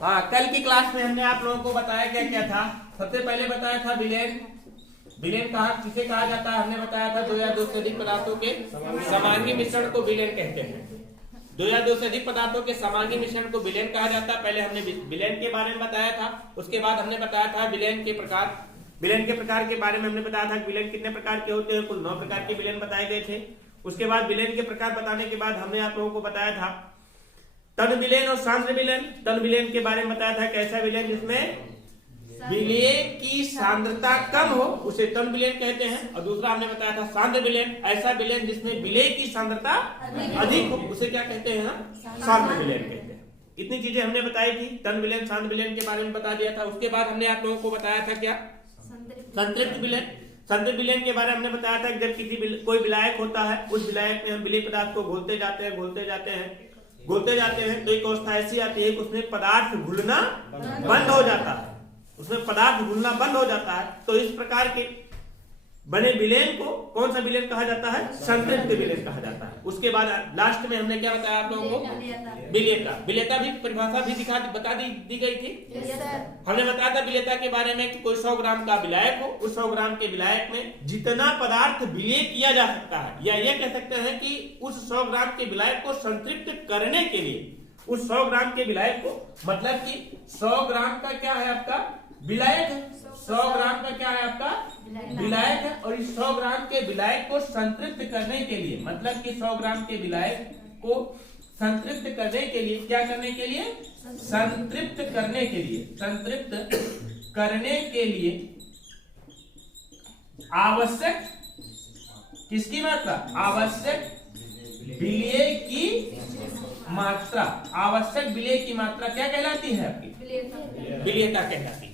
हाँ, कल की क्लास में हमने आप लोगों को बताया क्या क्या था। सबसे पहले बताया था विलेन। विलेन किसे कहा जाता है? हमने बताया था दो या दो से अधिक पदार्थों के समांगी मिश्रण को विलेन कहते हैं। दो या दो से अधिक पदार्थों के समांगी मिश्रण को विलेन कहा जाता है। पहले हमने विलेन के बारे में बताया था। उसके बाद हमने बताया था विलेन के प्रकार। विलेन के प्रकार के बारे में हमने बताया था कि विलेन कितने प्रकार के होते हैं। कुल 9 प्रकार के विलेन बताए गए थे। उसके बाद विलेन के प्रकार बताने के बाद हमने आप लोगों को बताया था तन विलेन और सांद्र विलेन। तन विलेन के बारे में बताया था कैसा विलेन जिसमें विलेय की सांद्रता कम हो उसे तन विलेन कहते हैं। और दूसरा हमने बताया था सांद्र विलेन, ऐसा विलेन जिसमें विलेय की सांद्रता अधिक हो उसे क्या कहते हैं? सांद्र विलेन कहते हैं। इतनी चीजें हमने बताई थी। तन विलेन सांद्र विलेन के बारे में बता दिया था। उसके बाद हमने आप लोगों को बताया था क्या? संतृप्त विलेन। संतृप्त विलेन के बारे में हमने बताया था कि जब कोई विलायक होता है उस विलायक में हम विलेय पदार्थ को घोलते जाते हैं तो एक अवस्था ऐसी आती है कि उसमें पदार्थ घुलना बंद हो जाता है। उसमें पदार्थ घुलना बंद हो जाता है। तो इस प्रकार के बने विलेन को कौन सा विलेन कहा जाता है? संतृप्त विलेन कहा जाता है। उसके बाद लास्ट में हमने क्या बताया आप लोगों को? विलेयता। विलेयता भी परिभाषा भी बता दी गई थी। हमने बताया था विलेयता के बारे में कि कोई 100 ग्राम का विलायक हो, उस 100 ग्राम के विलायक में जितना पदार्थ विलेय किया जा सकता है, या ये कह सकते हैं कि उस 100 ग्राम के विलायक को संतृप्त करने के लिए उस 100 ग्राम के विलायक को, मतलब कि 100 ग्राम का क्या है आपका? विलायक है। 100 ग्राम का क्या है आपका? विलायक है। और इस 100 ग्राम के विलायक को संतृप्त करने के लिए, मतलब कि 100 ग्राम के विलायक को संतृप्त करने के लिए, क्या करने के लिए? संतृप्त करने के लिए, संतृप्त करने के लिए आवश्यक किसकी मात्रा? आवश्यक विलेय की मात्रा। आवश्यक विलेय की मात्रा क्या कहलाती है आपकी? विलेयता कहलाती है।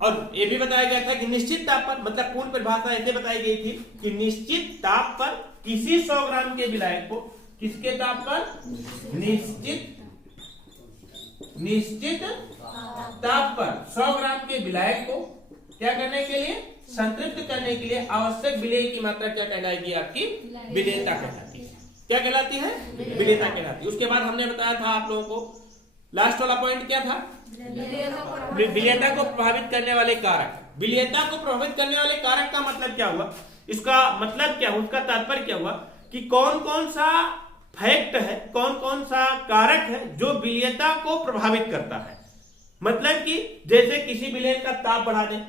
और ये भी बताया गया था कि निश्चित ताप पर, मतलब पूर्ण परिभाषा ऐसे बताई गई थी कि निश्चित ताप पर किसी 100 ग्राम के विलायक को, किसके ताप पर? निश्चित ताप पर 100 ग्राम के विलायक को क्या करने के लिए? संतृप्त करने के लिए आवश्यक विलेय की मात्रा क्या कहलाएगी? आपकी विलेयता कहलाती है। क्या कहलाती है? विलेयता कहलाती है। उसके बाद हमने बताया था आप लोगों को लास्ट वाला पॉइंट क्या था? विलेयता को प्रभावित करने वाले कारक। विलेयता को प्रभावित करने वाले कारक का मतलब क्या हुआ? इसका मतलब क्या हुआ? उसका तात्पर्य क्या हुआ कि कौन कौन सा फैक्ट है, कौन कौन सा कारक है जो विलेयता को प्रभावित करता है। मतलब कि जैसे किसी विलेय का ताप बढ़ा दें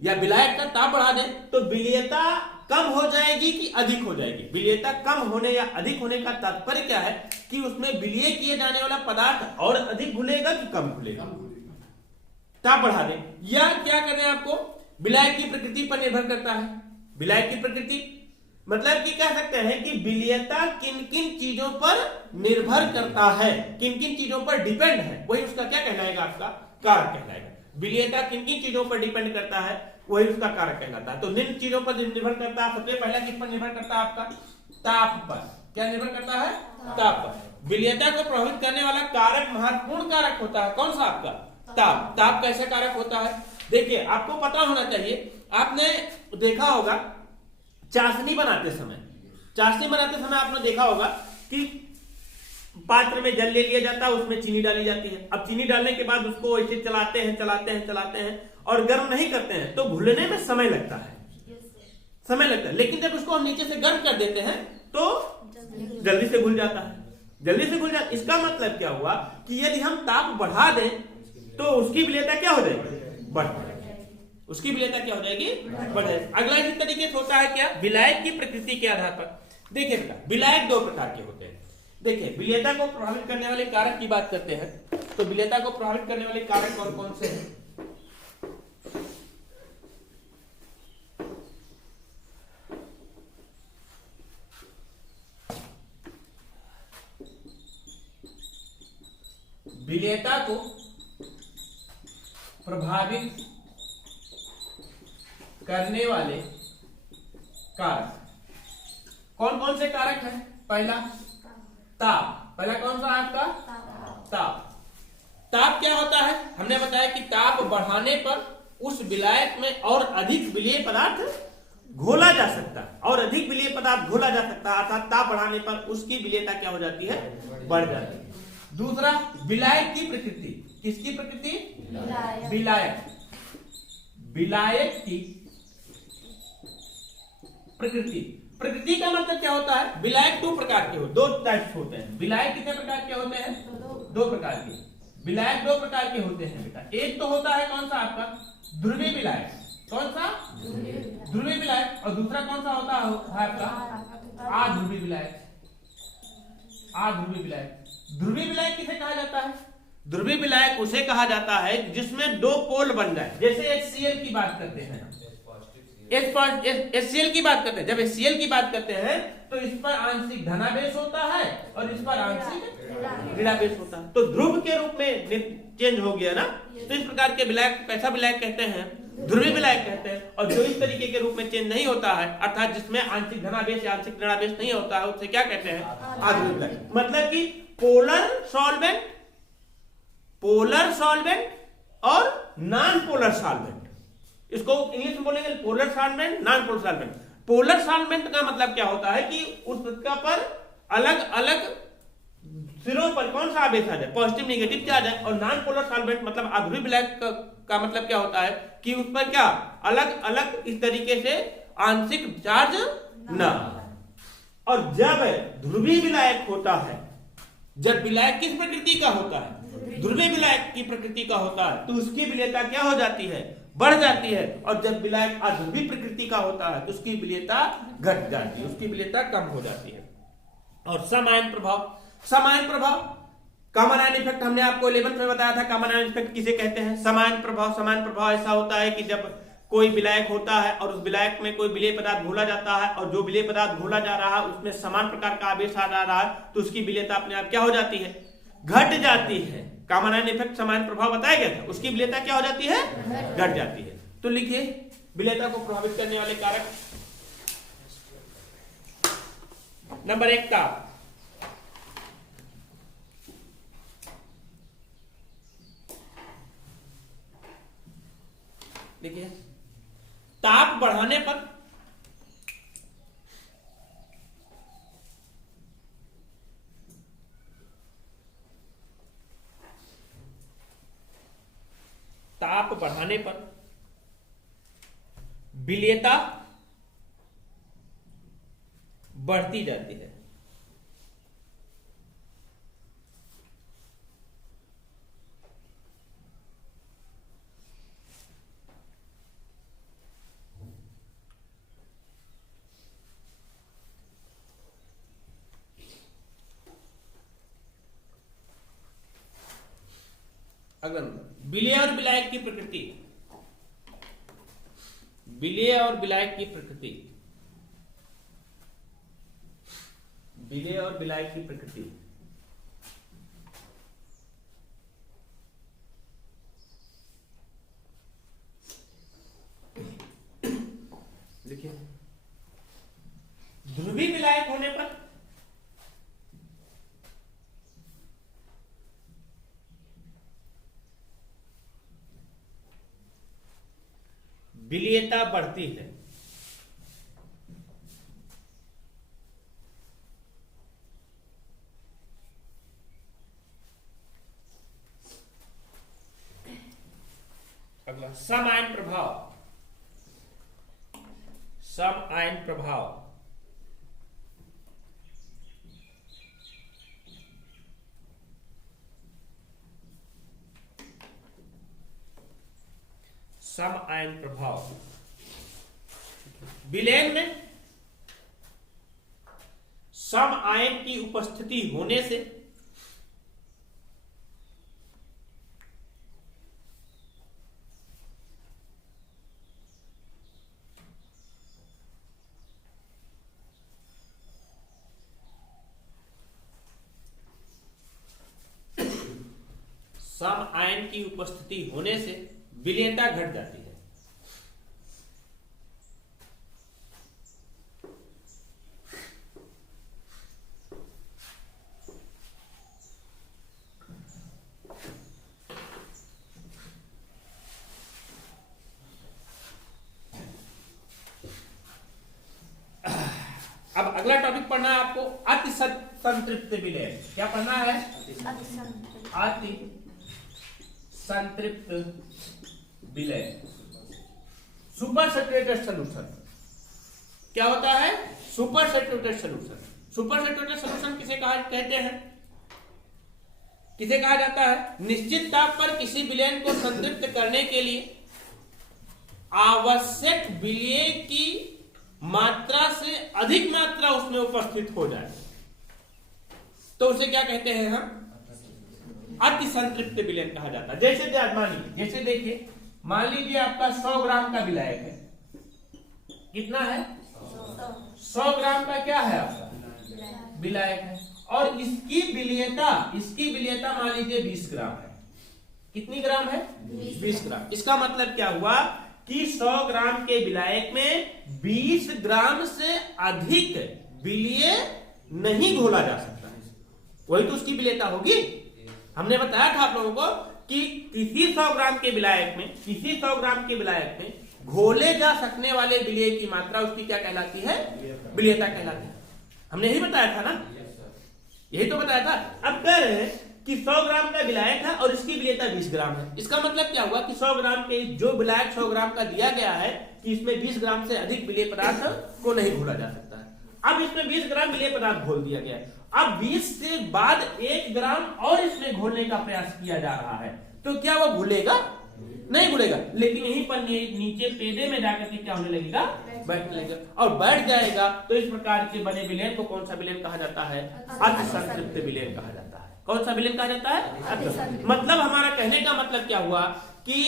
या विलायक का ताप बढ़ा दें तो विलेयता कम हो जाएगी कि अधिक हो जाएगी? विलेयता कम होने या अधिक होने का तात्पर्य क्या है कि उसमें विलेय किए जाने वाला पदार्थ और अधिक घुलेगा कि कम घुलेगा? ताप बढ़ा दें या क्या करें आपको? विलायक की प्रकृति पर निर्भर करता है। विलायक की प्रकृति मतलब कि कह सकते हैं कि विलेयता किन किन चीजों पर निर्भर करता है, किन किन चीजों पर डिपेंड है, वही उसका क्या कहलाएगा? आपका कारक कहलाएगा। विलेयता किन किन चीजों पर डिपेंड करता है वही उसका कारक कहलाता है। तो निम्न चीजों पर निर्भर करता है। सबसे पहला किस पर निर्भर करता है? आपका ताप पर। क्या निर्भर करता है? ताप पर। विलेयता को प्रभावित करने वाला कारक महत्वपूर्ण कारक होता है। कौन सा? आपका ताप। ताप कैसे कारक होता है? देखिए, आपको पता होना चाहिए, आपने देखा होगा चाशनी बनाते समय आपने देखा होगा कि पात्र में जल ले लिया जाता है, उसमें चीनी डाली जाती है। अब चीनी डालने के बाद उसको ऐसे चलाते हैं और गर्म नहीं करते हैं तो घुलने में समय लगता है। लेकिन जब उसको हम नीचे से गर्म कर देते हैं तो जल्दी से घुल जाता है। इसका मतलब क्या हुआ कि यदि हम ताप बढ़ा दें तो उसकी विलेयता क्या हो जाएगी? बढ़ जाएगी। उसकी विलेयता क्या हो जाएगी? बढ़ जाएगी। अगला इस तरीके से होता है क्या? विलायक की प्रकृति के आधार पर। देखिए बेटा, विलायक 2 प्रकार के होते हैं। देखिए, विलेयता को प्रभावित करने वाले कारक की बात करते हैं तो विलेयता को प्रभावित करने वाले कारक कौन कौन से हैं? विलेयता को प्रभावित करने वाले कारक कौन कौन से कारक हैं? पहला ताप। पहला कौन सा आपका? ताप। ताप क्या होता है? हमने बताया कि ताप बढ़ाने पर उस विलायक में और अधिक विलेय पदार्थ घोला जा सकता है, और अधिक विलेय पदार्थ घोला जा सकता है, अर्थात ताप बढ़ाने पर उसकी विलेयता क्या हो जाती है? बढ़ जाती है। दूसरा विलायक की प्रकृति, किसकी प्रकृति? विलायक, विलायक की प्रकृति। प्रकृति का मतलब क्या होता है? विलायक दो प्रकार के होते, दो टाइप्स होते हैं। विलायक कितने प्रकार के होते हैं? दो प्रकार के। विलायक दो प्रकार के होते हैं बेटा। एक तो होता है कौन सा आपका? ध्रुवीय विलायक। कौन सा? ध्रुवीय विलायक। और दूसरा कौन सा होता है आपका? अध्रुवीय विलायक। अध्रुवीय विलायक। ध्रुवीय विलायक किसे कहा जाता है? ध्रुवीय विलायक उसे कहा जाता है जिसमें दो पोल बन जाए। जैसे HCl की बात करते हैं, HCl की बात करते हैं। जब HCl की बात करते हैं तो इस पर आंशिक धनावेश होता है और इस पर आंशिक ऋणावेश होता है, तो ध्रुव के रूप में चेंज हो गया ना। तो इस प्रकार के विलायक कैसा विलायक कहते हैं? ध्रुवीय विलायक कहते हैं। और जो इस तरीके के रूप में चेंज नहीं होता है, अर्थात जिसमें आंशिक धनावेश या आंशिक ऋणावेश नहीं होता है, उसे क्या कहते हैं? अध्रुवीय विलायक। मतलब कि पोलर सॉल्वेंट, पोलर सॉल्वेंट और नॉन पोलर सॉल्वेंट। इसको इंग्लिश में बोलेंगे polar solvent, non polar solvent. Polar solvent का मतलब क्या होता है कि उसका पर अलग अलग सिरों पर कौन सा आवेश आ जाए, पॉजिटिव नेगेटिव क्या आ जाए। और नॉन पोलर सॉल्वेंट मतलब अध्रुवीय विलायक का मतलब क्या होता है कि उस पर क्या अलग अलग इस तरीके से आंशिक चार्ज ना। और जब ध्रुवीय विलायक होता है, जब विलायक किस प्रकृति का होता है? ध्रुवीय विलायक की प्रकृति का होता है, तो उसकी विलेयता क्या हो जाती है? बढ़ जाती है। और जब विलायक अध्रुवीय प्रकृति का होता है तो उसकी विलेयता घट जाती है, उसकी विलेयता कम हो जाती है। और सम आयन प्रभाव, सम आयन प्रभाव, कॉमन आयन इफेक्ट हमने आपको 11th में बताया था। कॉमन आयन इफेक्ट किसे कहते हैं? सम आयन प्रभाव। सम आयन प्रभाव ऐसा होता है कि जब कोई विलायक होता है और उस विलायक में कोई विलेय पदार्थ घोला जाता है और जो विलेय पदार्थ घोला जा रहा है उसमें समान प्रकार का आवेश आ रहा है, तो उसकी विलेयता अपने आप क्या हो जाती है? घट जाती है। कॉमन आयन इफेक्ट सम आयन प्रभाव बताया गया था, उसकी विलेयता क्या हो जाती है? घट जाती है। तो लिखिए विलेयता को प्रभावित करने वाले कारक। नंबर 1 ताप, देखिए ताप बढ़ाने पर विलेयता बढ़ती जाती है। अगला विलेय और विलायक की प्रकृति, विलेय और विलायक की प्रकृति, विलेय और विलायक की प्रकृति। देखिए ध्रुवीय विलायक होने पर विलेयता बढ़ती है, अगला सम आयन प्रभाव, सम आयन प्रभाव, सम आयन प्रभाव। विलयन में सम आयन की उपस्थिति होने से सम आयन की उपस्थिति होने से विलेयता घट जाती है। अब अगला टॉपिक पढ़ना है आपको अति संतृप्त विलय। क्या पढ़ना है? अति संतृप्त विलय, सुपर सैचुरेटेड सॉल्यूशन। क्या होता है? Super saturated solution. Super saturated solution किसे कहते हैं? किसे कहा जाता है? निश्चित ताप पर किसी विलयन को संतृप्त करने के लिए आवश्यक विलय की मात्रा से अधिक मात्रा उसमें उपस्थित हो जाए तो उसे क्या कहते हैं हम? अति संतृप्त विलयन कहा जाता है। जैसे देखिए, मान लीजिए आपका 100 ग्राम का विलायक है। कितना है? 100 ग्राम का क्या है आपका विलायक है, और इसकी विलेयता मान लीजिए 20 ग्राम है। कितनी ग्राम है? 20 ग्राम। इसका मतलब क्या हुआ कि 100 ग्राम के विलायक में 20 ग्राम से अधिक विलय नहीं घोला जा सकता है। वही तो उसकी विलेयता होगी। हमने बताया था आप लोगों को कि किसी 100 ग्राम के विलायक में घोले जा सकने वाले विलय की मात्रा उसकी क्या कहलाती है? विलेयता कहलाती है। हमने यही बताया था ना, यही तो बताया था। अब कह रहे हैं कि 100 ग्राम का विलायक है और इसकी विलेयता 20 ग्राम है। इसका मतलब क्या हुआ कि 100 ग्राम के जो विलायक 100 ग्राम का दिया गया है कि इसमें 20 ग्राम से अधिक विलेय पदार्थ को नहीं घोला जा सकता है। अब इसमें 20 ग्राम विलेय पदार्थ घोल दिया गया है। अब 20 से बाद 1 ग्राम और इसमें घोलने का प्रयास किया जा रहा है, तो क्या वो घुलेगा? नहीं घुलेगा। लेकिन यहीं पर नीचे पेड़े में जाकर के क्या होने लगेगा? बैठने लगेगा, और बैठ जाएगा। तो इस प्रकार के बने विलयन को कौन सा विलयन कहा जाता है? अति संतृप्त विलयन कहा जाता है। कौन सा विलयन कहा जाता है? मतलब हमारा कहने का मतलब क्या हुआ कि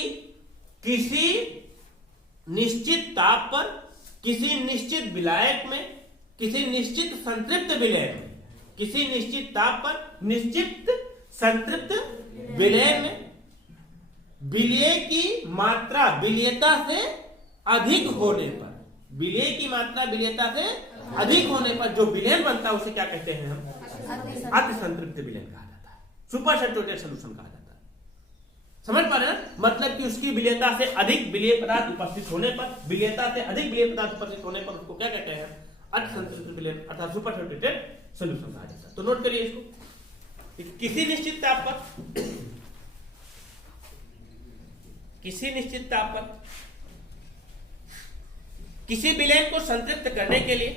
किसी निश्चित ताप पर, किसी निश्चित विलायक में, किसी निश्चित संतृप्त विलय में, किसी निश्चित ताप पर निश्चित संतृप्त विलय में विलय की मात्रा विलेयता से अधिक होने पर, विलय की मात्रा विलेयता से अधिक होने पर जो विलयन बनता है उसे क्या कहते हैं हम? अति संतृप्त विलयन कहा जाता है, सुपर सैचुरेटेड सॉल्यूशन कहा जाता है। समझ पा रहे हैं? मतलब कि उसकी विलेयता से अधिक विलय पदार्थ उपस्थित होने पर, विलेयता से अधिक विलय पदार्थ उपस्थित होने पर उसको क्या कहते हैं? अति संतृप्त विलयन अर्थात सुपर सैचुरेटेड सॉल्यूशन कहा जाता है। तो नोट करिए इसको। किसी निश्चित ताप पर, किसी निश्चित ताप पर किसी विलयन को संतृप्त करने के लिए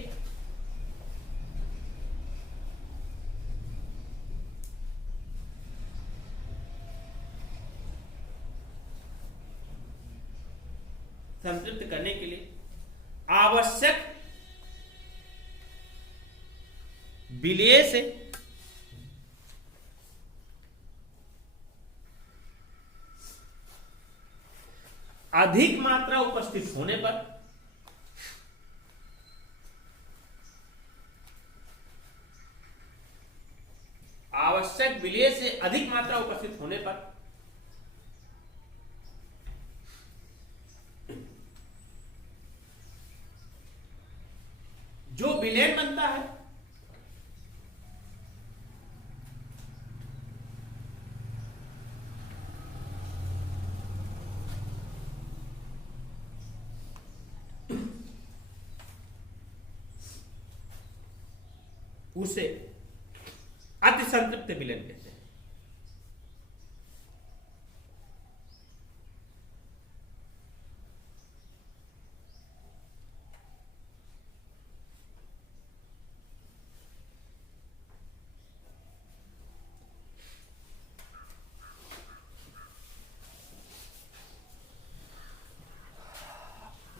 आवश्यक विलय से अधिक मात्रा उपस्थित होने पर आवश्यक विलय से अधिक मात्रा उपस्थित होने पर जो विलयन बनता है उसे अति संतृप्त विलयन कहते हैं।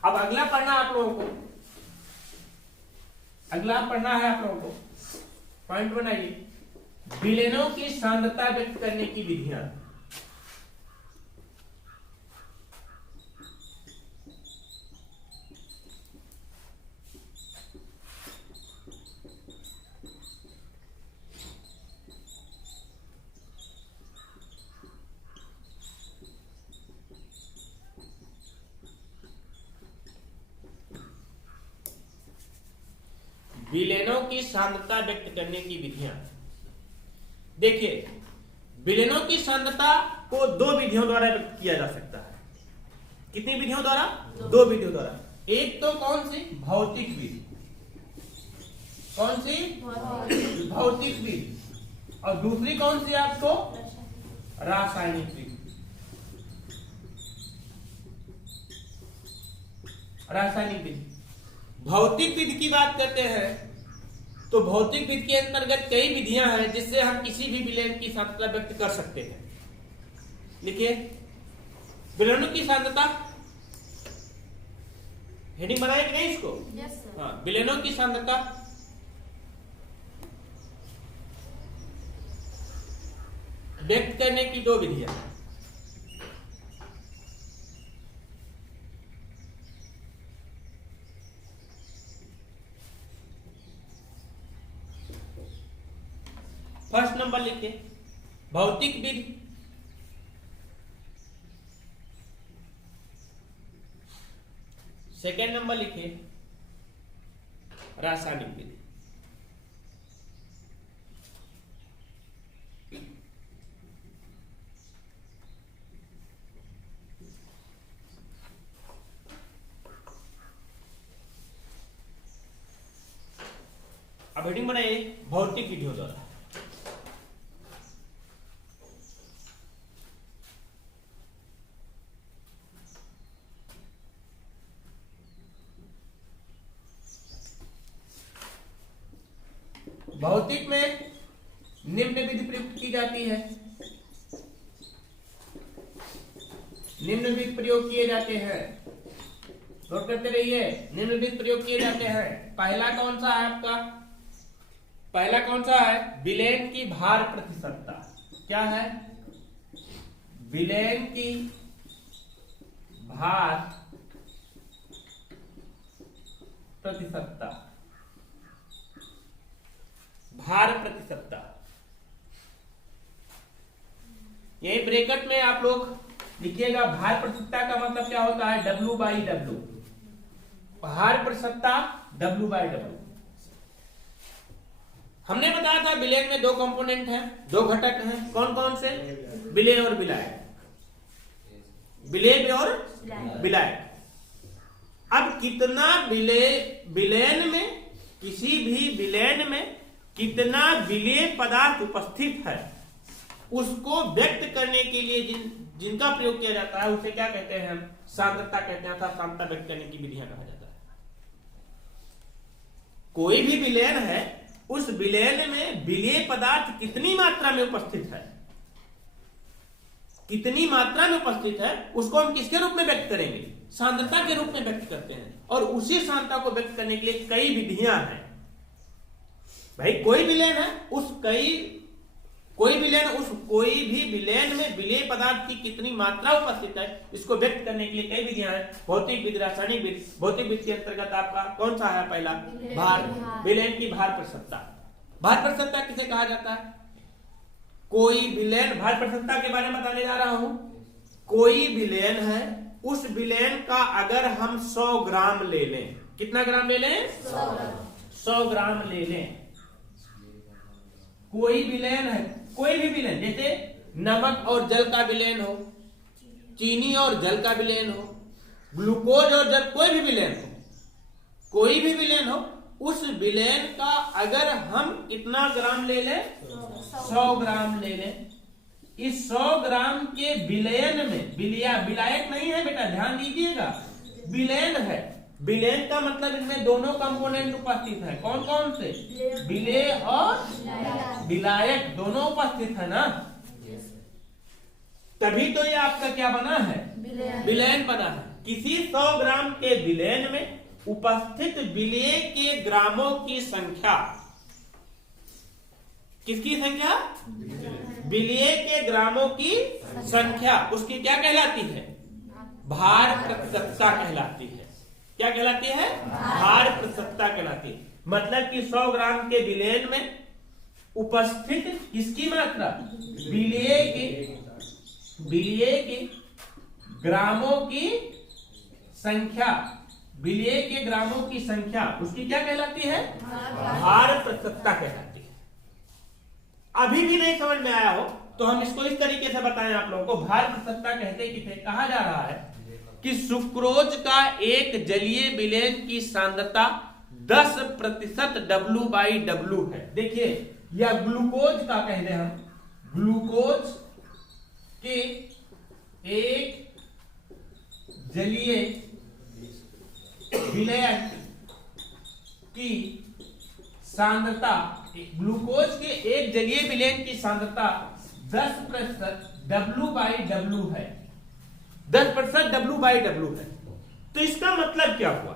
अब अगला पढ़ना आप लोगों को, अगला पढ़ना है आप लोगों को, पॉइंट बनाइए, विलयनों की सांद्रता व्यक्त करने की विधियां। विलयनों की सांद्रता व्यक्त करने की विधियां। देखिए, विलयनों की सांद्रता को दो विधियों द्वारा व्यक्त किया जा सकता है। कितनी विधियों द्वारा? दो विधियों द्वारा। एक तो कौन सी? भौतिक विधि। कौन सी? भौतिक विधि। और दूसरी कौन सी आपको? रासायनिक विधि। रासायनिक विधि। भौतिक विधि की बात करते हैं तो भौतिक विधि के अंतर्गत कई विधियां हैं जिससे हम किसी भी विलयन की सांद्रता व्यक्त कर सकते हैं। लिखिए, विलयनों की सांद्रता, हेडिंग बनाए कि नहीं इसको? Yes sir. हाँ, विलयनों की सांद्रता व्यक्त करने की दो विधियां। फर्स्ट नंबर लिखिए, भौतिक विधि। सेकेंड नंबर लिखिए, रासायनिक विधि। अब हेडिंग बनाइए, भौतिक विधियों द्वारा। भौतिक में निम्न विधि प्रयुक्त की जाती है। निम्न विधि प्रयोग किए जाते हैं, नोट करते रहिए। निम्न विधि प्रयोग किए जाते हैं। पहला कौन सा है आपका? पहला कौन सा है? विलयन की भार प्रतिशतता। क्या है? विलयन की भार प्रतिशतता। भार प्रतिशतता, यही ब्रैकेट में आप लोग लिखिएगा। भार प्रतिशतता का मतलब क्या होता है? W/W। भार प्रतिशतता W/W। हमने बताया था विलयन में दो कंपोनेंट हैं, दो घटक हैं। कौन कौन से? विलेय और विलायक। विलेय और विलायक। अब कितना विलयन में, किसी भी विलयन में कितना विलेय पदार्थ उपस्थित है उसको व्यक्त करने के लिए जिनका प्रयोग किया जाता है उसे क्या कहते हैं? हम सांद्रता कहते हैं, अर्थात सांद्रता व्यक्त करने की विधियां कहा जाता है। कोई भी विलयन है, उस विलयन में विलेय पदार्थ कितनी मात्रा में उपस्थित है, कितनी मात्रा में उपस्थित है, उसको हम किसके रूप में व्यक्त करेंगे? सांद्रता के रूप में व्यक्त करते हैं। और उसी सांद्रता को व्यक्त करने के लिए कई विधियां हैं। भाई कोई विलयन है, कोई भी विलयन में विलेय पदार्थ की कितनी मात्रा उपस्थित है इसको व्यक्त करने के लिए कई विधियां हैं। भौतिक विधि, रासायनिक विधि। भौतिक विधि के अंतर्गत आपका कौन सा है? पहला भार, विलयन की भार प्रतिशतता। भार प्रतिशतता किसे कहा जाता है? कोई विलयन, भार प्रतिशतता के बारे में बताने जा रहा हूं। कोई विलयन है, उस विलयन का अगर हम 100 ग्राम ले लें, कितना ग्राम ले लें? 100 ग्राम ले लें। कोई विलयन है, कोई भी विलयन, जैसे नमक और जल का विलयन हो, चीनी और जल का विलयन हो, ग्लूकोज और जल, कोई भी विलयन हो, कोई भी विलयन हो, उस विलयन का अगर हम कितना ग्राम ले लें? 100 ग्राम ले लें। इस 100 ग्राम के विलयन में, विलायक नहीं है बेटा, ध्यान दीजिएगा, विलयन है। विलयन का मतलब इनमें दोनों कंपोनेंट उपस्थित है। कौन कौन से? विलेय और विलायक, दोनों उपस्थित है ना, तभी तो ये आपका क्या बना है? विलयन बना है। किसी 100 ग्राम के विलयन में उपस्थित विलेय के ग्रामों की संख्या, किसकी संख्या? विलेय के ग्रामों की संख्या, उसकी क्या कहलाती है? भार प्रतिशतता कहलाती है। क्या कहलाती है? भार प्रतिशतता कहलाती है। मतलब कि 100 ग्राम के विलयन में उपस्थित किसकी मात्रा? विलेय के ग्रामों की संख्या, विलेय के ग्रामों की संख्या, उसकी क्या कहलाती है? भार प्रतिशतता कहलाती है। अभी भी नहीं समझ में आया हो तो हम इसको इस तरीके से बताएं आप लोगों को। भार प्रतिशतता कहते किसे? कहा जा रहा है कि सुक्रोज का एक जलीय विलयन की सांद्रता 10% W/W है। देखिए या ग्लूकोज का कह रहे हम, ग्लूकोज के एक जलीय विलयन की सांद्रता, ग्लूकोज के एक जलीय विलयन की सांद्रता 10% W/W है, 10% W/W है। तो इसका मतलब क्या हुआ,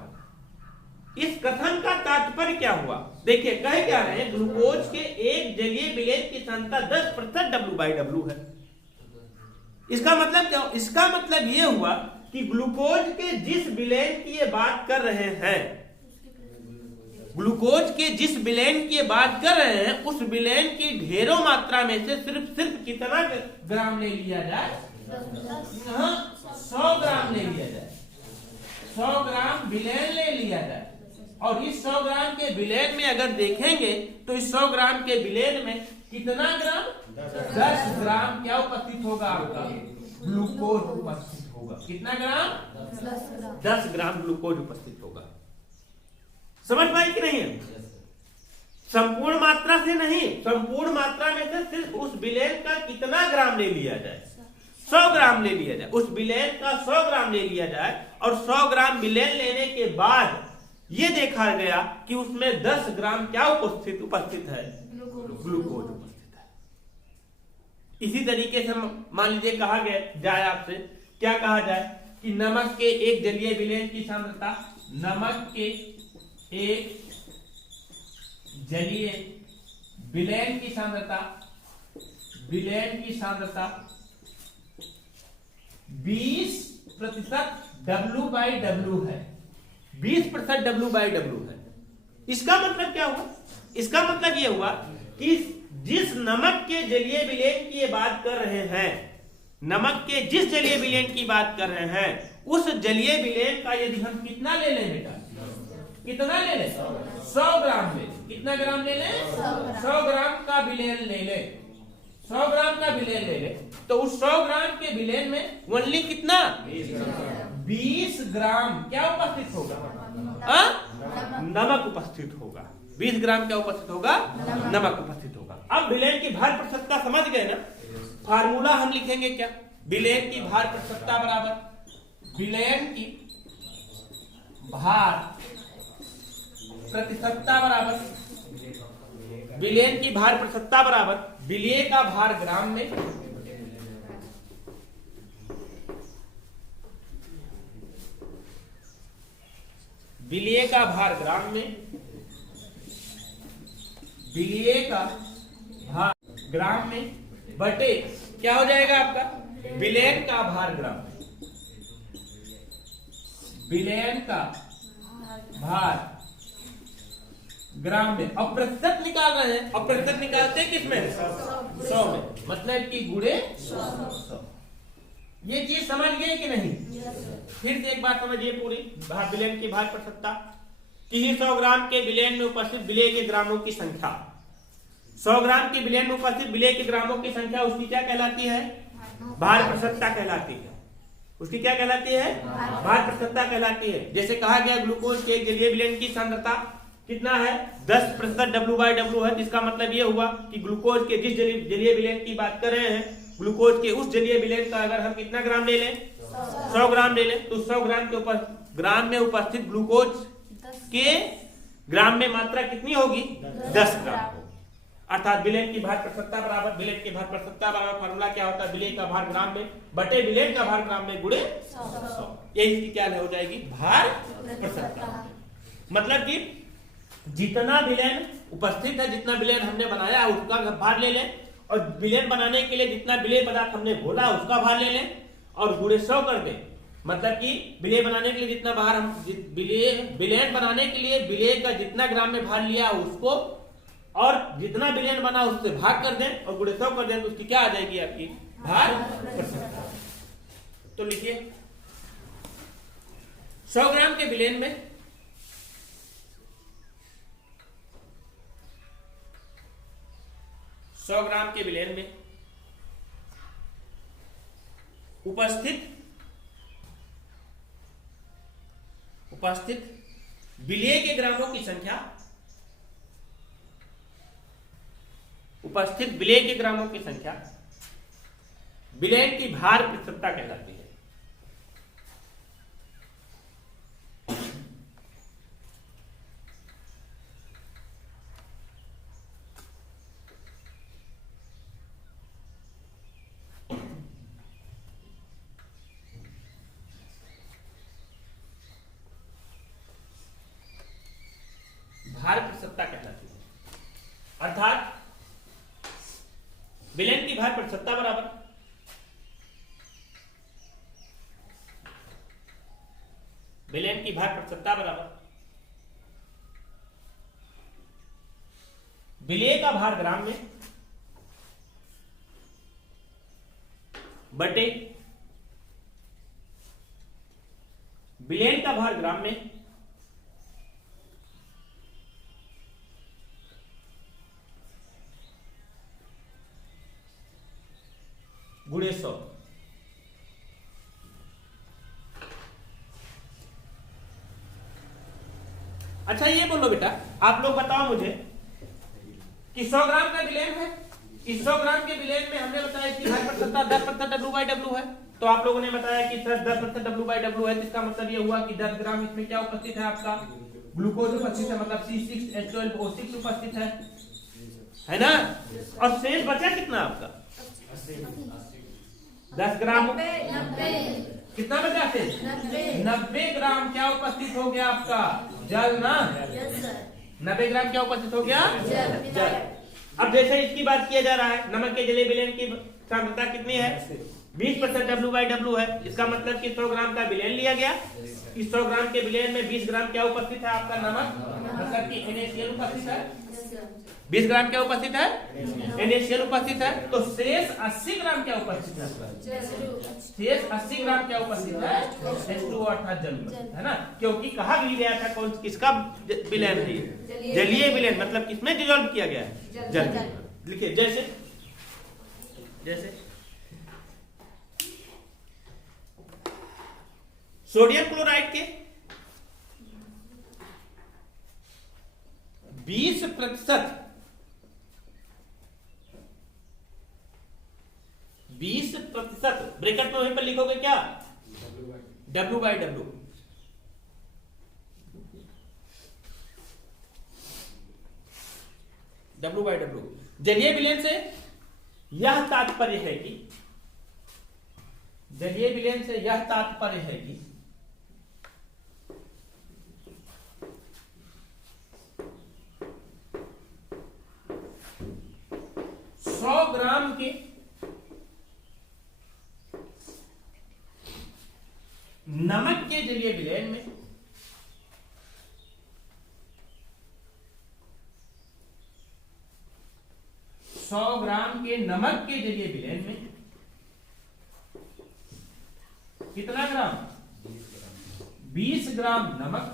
इस कथन का तात्पर्य क्या हुआ? देखिए कहे क्या रहे हैं, ग्लूकोज के एक जलीय विलयन की सांद्रता 10% W/W है। इसका मतलब क्या? इसका मतलब यह हुआ कि ग्लूकोज के जिस विलयन की ये बात कर रहे हैं, ग्लूकोज के जिस विलयन की बात कर रहे हैं, उस विलयन की ढेरों मात्रा में से सिर्फ कितना ग्राम ले लिया जाए? 100 ग्राम ले लिया जाए, 100 ग्राम विलयन ले लिया जाए। और इस 100 ग्राम के विलयन में अगर देखेंगे तो इस 100 ग्राम के विलयन में कितना ग्राम? 10 ग्राम क्या उपस्थित होगा? आपका ग्लूकोज उपस्थित होगा। कितना ग्राम? 10 ग्राम ग्लूकोज उपस्थित होगा। समझ पाए कि नहीं है? संपूर्ण मात्रा से नहीं, संपूर्ण मात्रा में से सिर्फ उस विलयन का कितना ग्राम ले लिया जाए? 100 ग्राम ले लिया जाए, उस विलयन का 100 ग्राम ले लिया जाए। और 100 ग्राम विलयन लेने के बाद ये देखा गया कि उसमें 10 ग्राम क्या उपस्थित है? ग्लूकोज उपस्थित है। इसी तरीके से मान लीजिए कहा गया जाए आपसे, क्या कहा जाए कि नमक के एक जलीय विलयन की सांद्रता, नमक के एक जलीय विलयन की सांद्रता, विलयन की सांद्रता 20% W/W है, 20% W/W है। इसका मतलब क्या हुआ? इसका मतलब यह हुआ कि जिस नमक के जलीय विलयन की ये बात कर रहे हैं, नमक के जिस जलीय विलयन की बात कर रहे हैं, उस जलीय विलयन का यदि हम कितना ले लें बेटा? कितना ले लें? 100 ग्राम ले लें। कितना ग्राम ले लें? 100 ग्राम का विलयन ले लें, 100 ग्राम का विलयन ले लें। तो उस 100 ग्राम के विलयन में ओनली कितना? 20 ग्राम क्या उपस्थित होगा? नमक उपस्थित होगा। 20 ग्राम क्या उपस्थित होगा? नमक उपस्थित होगा। अब विलयन की भार प्रतिशतता समझ गए ना? फार्मूला हम लिखेंगे क्या? विलयन की भार प्रतिशतता बराबर विलयन की भार प्रतिशतता बराबर विलयन की भार प्रतिशतता बराबर विलय का भार ग्राम में विलय का भार ग्राम में विलय का भार ग्राम में बटे क्या हो जाएगा आपका? विलयन का भार ग्राम में, विलयन का भार ग्राम में। अब प्रतिशत निकाल रहे हैं, अब प्रतिशत निकालते हैं किसमें? 100 में, मतलब कि गुणे 100। ये चीज समझ गए कि नहीं? फिर से एक बात समझिए पूरी, भार विलयन की भार प्रतिशतता। किसी 100 ग्राम के विलयन में उपस्थित विलय के ग्रामों की संख्या, 100 ग्राम के विलयन में उपस्थित विलय के ग्रामों की संख्या उसकी क्या कहलाती है? भार प्रतिशतता कहलाती है। उसकी क्या कहलाती है? भार प्रतिशतता कहलाती है। जैसे कहा गया ग्लूकोज के जलीय विलयन की सांद्रता कितना है? 10% W/W है। जिसका मतलब यह हुआ कि ग्लूकोज के जिस जलीय विलयन की बात कर रहे हैं, ग्लूकोज के उस जलीय विलयन का अगर हम कितना ग्राम ले लें? 100 ग्राम ले लें, तो 100 ग्राम के ऊपर ग्राम में उपस्थित ग्लूकोज के ग्राम में मात्रा कितनी होगी? 10 ग्राम। अर्थात विलयन की भार प्रतिशतता बराबर विलयन की भार प्रतिशतता बराबर फार्मूला क्या होता है? विलय का भार ग्राम में बटे विलयन का भार ग्राम में गुणे 100। यही इसकी क्या हो जाएगी? भार प्रतिशतता। मतलब कि जितना विलयन उपस्थित है, जितना विलयन हमने बनाया है उसका भार ले लें, और विलयन बनाने के लिए जितना विलय पदार्थ हमने घोला उसका भार ले लें और गुणे 100 कर दें। मतलब कि विलय बनाने के लिए जितना भार हम विलयन बनाने के लिए विलय का जितना ग्राम में भार लिया उसको और जितना विलयन बना उससे भाग कर दें और गुणे 100 कर दें, तो उसकी क्या आ जाएगी? आपकी भार प्रतिशतता। तो लिखिए 100 ग्राम के विलयन में 100 ग्राम के विलयन में उपस्थित विलेय के ग्रामों की संख्या, उपस्थित विलेय के ग्रामों की संख्या विलेय की भार प्रतिशतता कहलाती है। भार प्रतिशतता कहलाती है। अर्थात विलेय की भार प्रतिशतता बराबर विलेय की भार प्रतिशतता बराबर विलेय का भार ग्राम में बटे विलेय का भार ग्राम में गुणे 100। अच्छा ये बोलो बेटा, आप लोग बताओ मुझे कि 100 ग्राम का विलेय है। इस 100 ग्राम के विलेय में हमने बताया कि 10% W/W है। तो आप लोगों ने बताया कि 10% W/W है, जिसका मतलब ये हुआ कि 10 ग्राम इसमें क्या उपस्थित है, आपका ग्लूकोज उपस्थित है, मतलब C6H12O6 उपस्थित है ना। और शेष बचा कितना आपका 10 ग्राम, कितना बचा शेष 90 ग्राम क्या उपस्थित हो गया आपका जल ना। 90 ग्राम क्या उपस्थित हो गया जल। अब जैसे इसकी बात किया जा रहा है, नमक के जलीय विलयन की सांद्रता कितनी है 20% W/W है। इसका मतलब कि 100 ग्राम का विलयन लिया गया। इस 100 ग्राम के विलयन में 20 ग्राम क्या उपस्थित है आपका नमक, मतलब कि NaCl उपस्थित है। 20 ग्राम क्या उपस्थित है NaCl उपस्थित है। तो शेष 80 ग्राम क्या उपस्थित है, शेष 80 ग्राम क्या उपस्थित है H2O अर्थात जल उपस्थित है ना। क्योंकि कहा भी गया था कौन किसका विलयन है, जलीय विलयन, मतलब किसमें डिसॉल्व किया गया है जल। लिखिए जैसे सोडियम क्लोराइड के 20% 20% ब्रैकेट में वहीं पर लिखोगे क्या W/W। W/W जलीय विलयन से यह तात्पर्य है कि जलीय विलयन से यह तात्पर्य है कि ग्राम के नमक के जलीय विलयन में 100 ग्राम के नमक के जलीय विलयन में कितना ग्राम 20 ग्राम नमक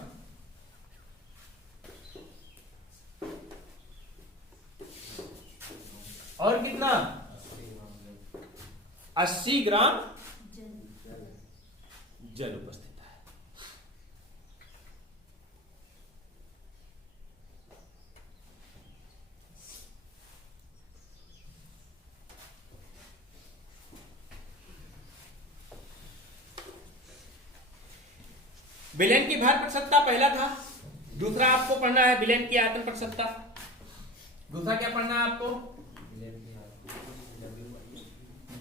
और कितना 80 ग्राम जल उपस्थित है। विलयन की भार प्रतिशतता पहला था। दूसरा आपको पढ़ना है विलयन की आयतन प्रतिशतता। दूसरा क्या पढ़ना है आपको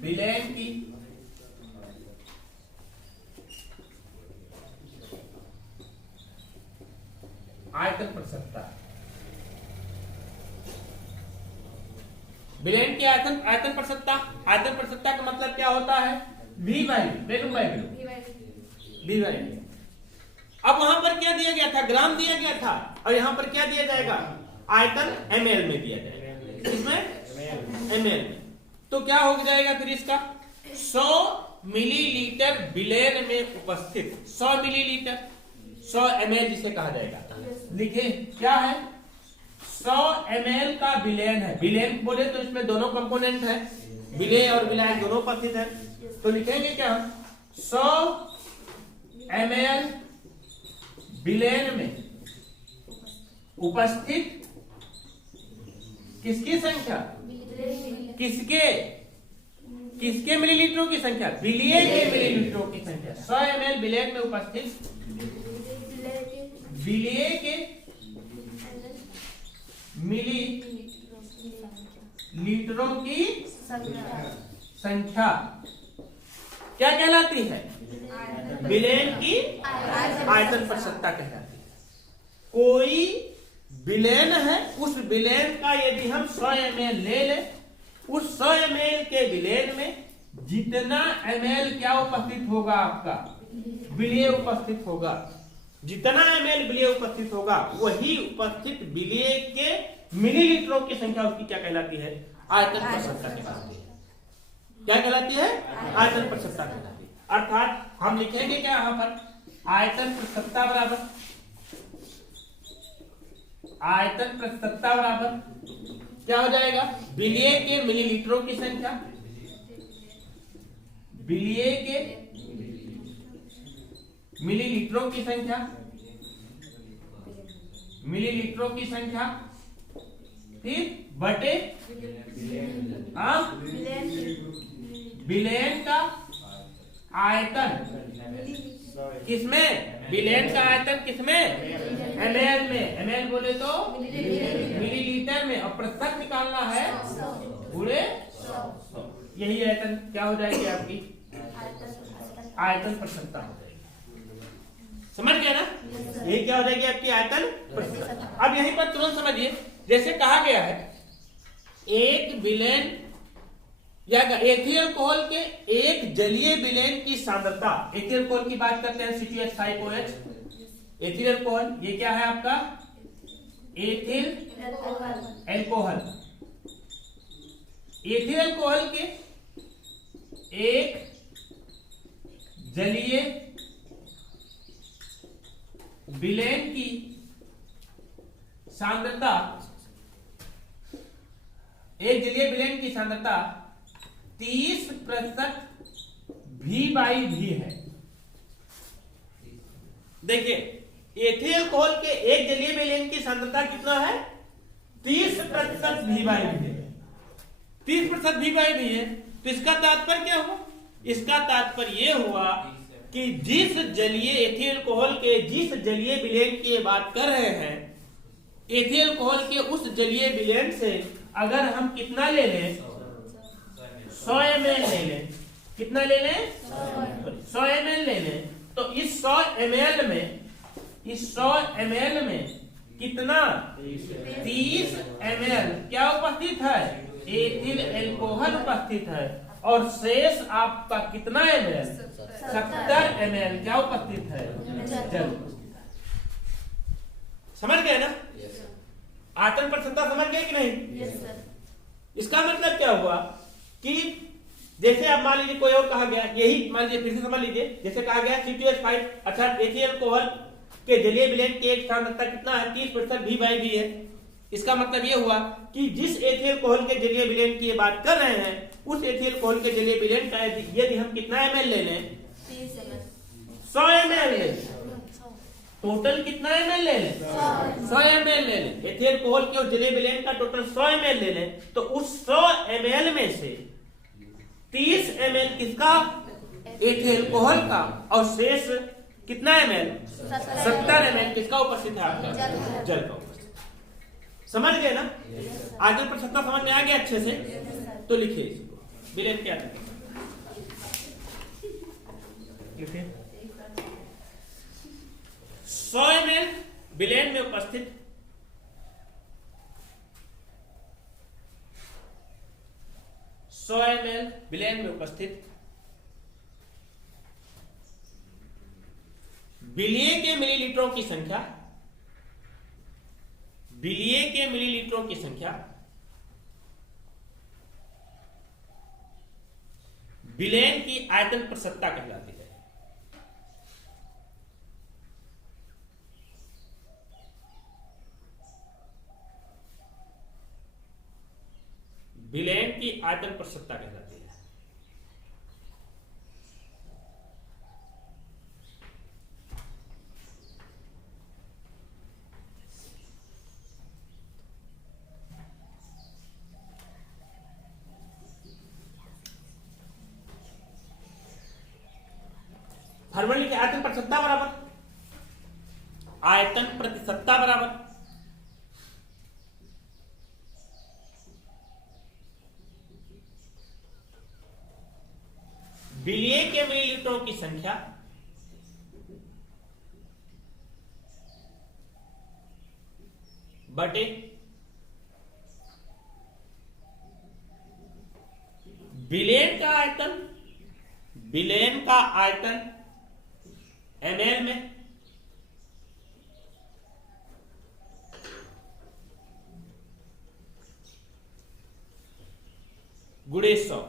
विलयन की आयतन प्रतिशतता। विलयन की आयतन प्रतिशतता। आयतन प्रतिशतता का मतलब क्या होता है V बाई वैल्यू अब वहां पर क्या दिया गया था ग्राम दिया गया था, और यहां पर क्या दिया जाएगा आयतन ml में दिया जाएगा। इसमें ml में तो क्या हो जाएगा फिर इसका 100 मिलीलीटर विलयन में उपस्थित 100 मिलीलीटर 100 ml जिसे कहा जाएगा। लिखे क्या है 100 ml का विलयन है। विलयन बोले तो इसमें दोनों कंपोनेंट है, विलेय और विलायक दोनों उपस्थित है। तो लिखेंगे क्या 100 ml विलयन में उपस्थित किसकी संख्या, किसके किसके मिलीलीटरों की संख्या, विलय के मिलीलीटरों की संख्या। 100 ml विलय में उपस्थित विलय के मिलीलीटरों की संख्या क्या कहलाती है, विलयन की आयतन प्रतिशतता कहलाती है। कोई विलयन है, उस विलयन का यदि हम 100 ml ले लें, उस 100 ml के विलयन में जितना ml क्या उपस्थित होगा, आपका विलय उपस्थित होगा, जितना ml विलय उपस्थित होगा वही उपस्थित विलय के मिलीलीटरों की संख्या उसकी क्या कहलाती है, आयतन प्रतिशतता कहलाती है। क्या कहलाती है, आयतन प्रतिशतता कहलाती है। अर्थात हम लिखेंगे क्या यहाँ पर, आयतन प्रतिशतता बराबर, आयतन प्रतिशतता बराबर क्या हो जाएगा, विलय के मिलीलीटरों की संख्या, विलय के मिलीलीटरों की संख्या, मिलीलीटरों की संख्या, फिर बटे विलयन का आयतन, किसमें, विलयन का आयतन किसमें, ml में, ml बोले तो मिलीलीटर में, और प्रतिशत निकालना है पूरे 100। यही आयतन क्या हो जाएगी आपकी, आयतन प्रतिशतता हो जाएगी। समझ गया ना, यही क्या हो जाएगी आपकी आयतन प्रतिशतता। अब यहीं पर तुरंत समझिए, जैसे कहा गया है एक विलयन या एथिल अल्कोहल के एक जलीय विलयन की सांद्रता, एथिल अल्कोहल की बात करते हैं, C2H5OH, एथिल अल्कोहल, ये क्या है आपका, एथिल अल्कोहल। एथिल अल्कोहल के एक जलीय विलयन की सांद्रता, एक जलीय विलयन की सांद्रता 30% V/V है। देखिए एथिल अल्कोहल के एक जलीय विलयन की सांद्रता कितना है, 30% V/V है। 30% V/V है, तो इसका तात्पर्य क्या हुआ, इसका तात्पर्य यह हुआ कि जिस जलीय एथिल अल्कोहल के जिस जलीय विलयन की बात कर रहे हैं, एथिल अल्कोहल के उस जलीय विलयन से अगर हम कितना ले लें, 100 ml ले लें, कितना ले लें, 100 ml ले लें, तो इस 100 ml में, इस 100 ml में कितना, 30 ml क्या उपस्थित है, एथिल अल्कोहल उपस्थित है, और शेष आपका कितना ml, 70 ml क्या उपस्थित है, जल उपस्थित है। समझ गए ना, आयतन प्रतिशतता समझ गए कि नहीं। इसका मतलब क्या हुआ कि जैसे आप मान लीजिए कोई और कहा गया, यही मान लीजिए फिर से समझ लीजिए, जैसे कहा गया C2H5 अर्थात एथिल अल्कोहल के जलीय विलयन की एक सांद्रता कितना है, 30% V/V है। इसका मतलब यह हुआ कि जिस एथिल अल्कोहल के जलीय विलयन की बात कर रहे हैं, उस एथिल अल्कोहल के जलीय विलयन का यदि हम कितना ml ले लें, 100 ml ले, टोटल कितना ml ले लें, 100 ml ले लें, एथिल अल्कोहल के जलीय विलयन का टोटल 100 ml ले लें, तो उस 100 ml में से 30 ml किसका, एथिल अल्कोहल का, और शेष कितना ml, 70 ml किसका उपस्थित है, आपका जल का उपस्थित। समझ गए ना, आयतन प्रतिशतता समझ में आ गया अच्छे से, तो लिखिए इसको, विलयन क्या था, लिखिए 100 ml विलयन में उपस्थित 100 ml विलयन में उपस्थित विलय के मिलीलीटरों की संख्या, विलय के मिलीलीटरों की संख्या विलयन की आयतन प्रतिशतता कहलाती है। विलयन की आयतन प्रतिशतता कहलाती है। फार्मूला लिखे आयतन प्रति सत्ता बराबर, आयतन प्रति सत्ता बराबर विलय के मिलीलीटरों की संख्या बटे विलयन का आयतन, विलयन का आयतन ml में गुणे 100।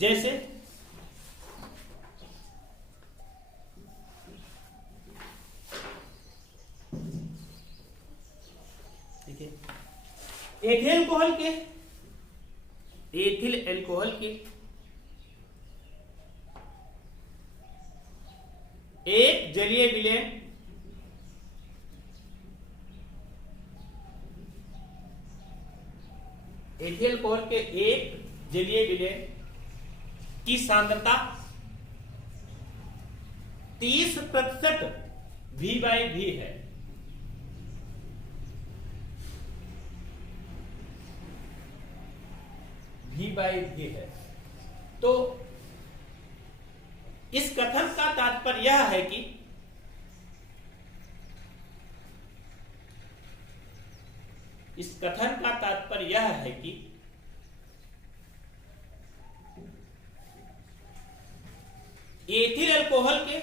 जैसे ठीक है, एथिल अल्कोहल के, एथिल अल्कोहल के एक जलीय विलयन एथिल अल्कोहल के एक जलीय विलयन की सांद्रता 30% V/V है। V/V है। तो इस कथन का तात्पर्य यह है कि इस कथन का तात्पर्य यह है कि एथिल अल्कोहल के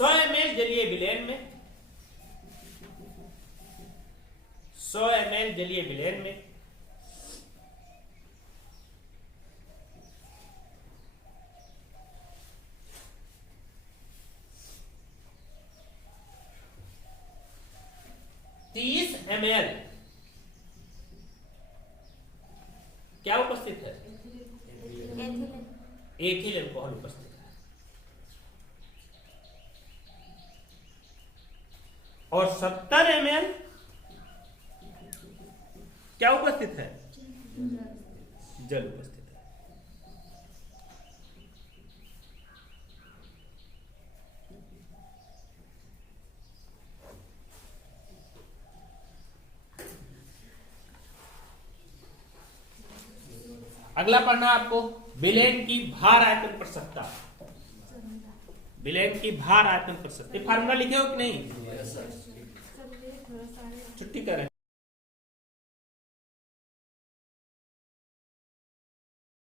ml जलीय विलयन में 100 ml जलीय विलयन में ml क्या उपस्थित है? एथिल अल्कोहल उपस्थित है। और 70 ml क्या उपस्थित है? जल उपस्थित है। अगला पढ़ना आपको विलयन की भार आयतन प्रसक्ता, विलयन की भार आयतन प्रसक्ता। फार्मूला लिखे हो कि नहीं? छुट्टी करें।